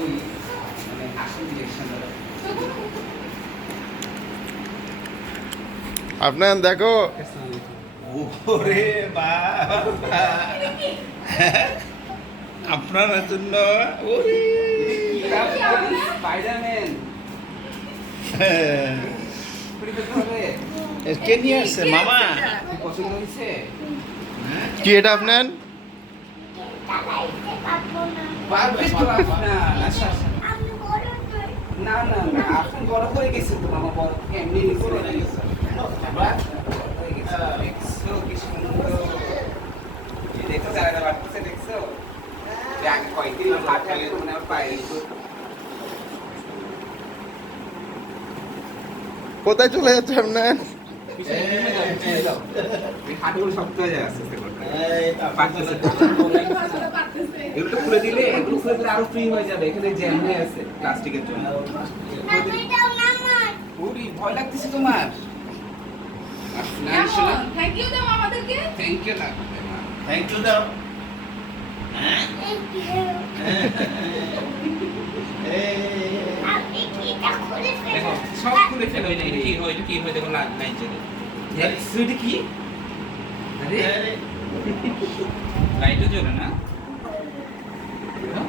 ওই মানে আসল ইনজেকশন দেওয়া। আপনার দেখো ওরে বাবা, আপনার জন্য ওরে স্পাইডারম্যান কে নিয়ে আসছে মামা? পছন্দ হয়েছে? কি এটা আপনার? পারবে তো আপনার। আচ্ছা আচ্ছা, না না না, আপনি বড় হয়ে গেছেন তো মামা, বড় এমনি হয়ে গেছে। দেখছো কি সুন্দর, দেখছো জায়গাটা বাড়তেছে, দেখছো আগে কয়েকদিন হাট গেলে মনে হয় পায়ে কোথায় চলে যাচ্ছে আপনার? হাটগুলো শক্ত হয়ে যায় আস্তে আস্তে করতে। এগুলো খুলে দিলে আরো ফ্রি হয়ে যাবে, এখানে জ্যাম হয়ে আছে প্লাস্টিকের জন্য। ওরে ভয় লাগতেছে তোমার? থ্যাংক ইউ দাও আমাদেরকে। থ্যাংক ইউ না, থ্যাংক ইউ দাও। হ্যাঁ দেখো সব খুলে ফেলো। এটা কি হয় দেখো লাইন চলে দেখছো এটা কি? আরে লাইটও জ্বলে না। দেখো।